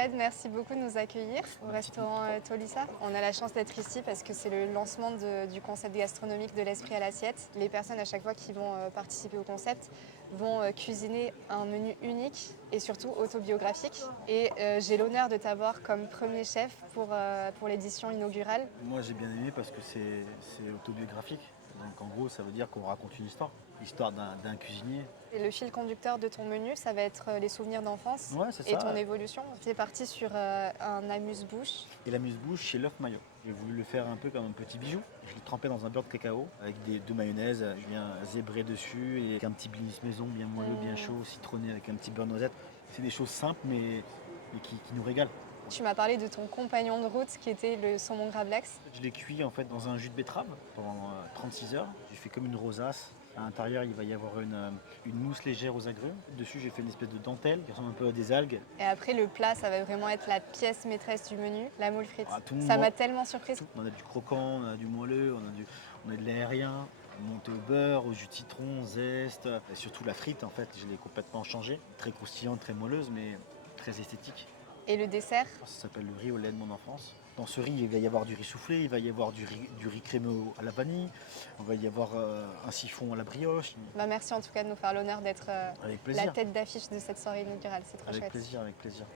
Fred, merci beaucoup de nous accueillir au restaurant Tolissa. On a la chance d'être ici parce que c'est le lancement du concept gastronomique de l'esprit à l'assiette. Les personnes à chaque fois qui vont participer au concept vont cuisiner un menu unique et surtout autobiographique. Et j'ai l'honneur de t'avoir comme premier chef pour l'édition inaugurale. Moi j'ai bien aimé parce que c'est autobiographique. Donc en gros ça veut dire qu'on raconte une histoire. L'histoire d'un cuisinier. Et le fil conducteur de ton menu, ça va être les souvenirs d'enfance Ouais c'est et ton ça. évolution. Tu es parti sur un amuse-bouche. Et l'amuse-bouche c'est l'œuf maillot. J'ai voulu le faire un peu comme un petit bijou. Je l'ai trempé dans un beurre de cacao avec deux mayonnaises. Je viens zébrer dessus et avec un petit blinis maison bien moelleux, bien chaud, citronné avec un petit beurre noisette. C'est des choses simples mais qui nous régalent. Tu m'as parlé de ton compagnon de route qui était le saumon gravlax. Je l'ai cuit en fait dans un jus de betterave pendant 36 heures. J'ai fait comme une rosace. À l'intérieur, il va y avoir une mousse légère aux agrumes. Dessus, j'ai fait une espèce de dentelle qui ressemble un peu à des algues. Et après, le plat, ça va vraiment être la pièce maîtresse du menu, la moule frite. Ah, tout le Ça monde- m'a tellement surprise. On a du croquant, on a du moelleux, on a de l'aérien. Monté au beurre, au jus de citron, zeste. Et surtout la frite, en fait, je l'ai complètement changée. Très croustillante, très moelleuse, mais très esthétique. Et le dessert, Ça s'appelle le riz au lait de mon enfance. Dans ce riz, il va y avoir du riz soufflé, il va y avoir du riz crémeux à la vanille, il va y avoir un siphon à la brioche. bah merci en tout cas de nous faire l'honneur d'être Avec la plaisir, tête d'affiche de cette soirée inaugurale. C'est trop avec chouette. plaisir, avec plaisir.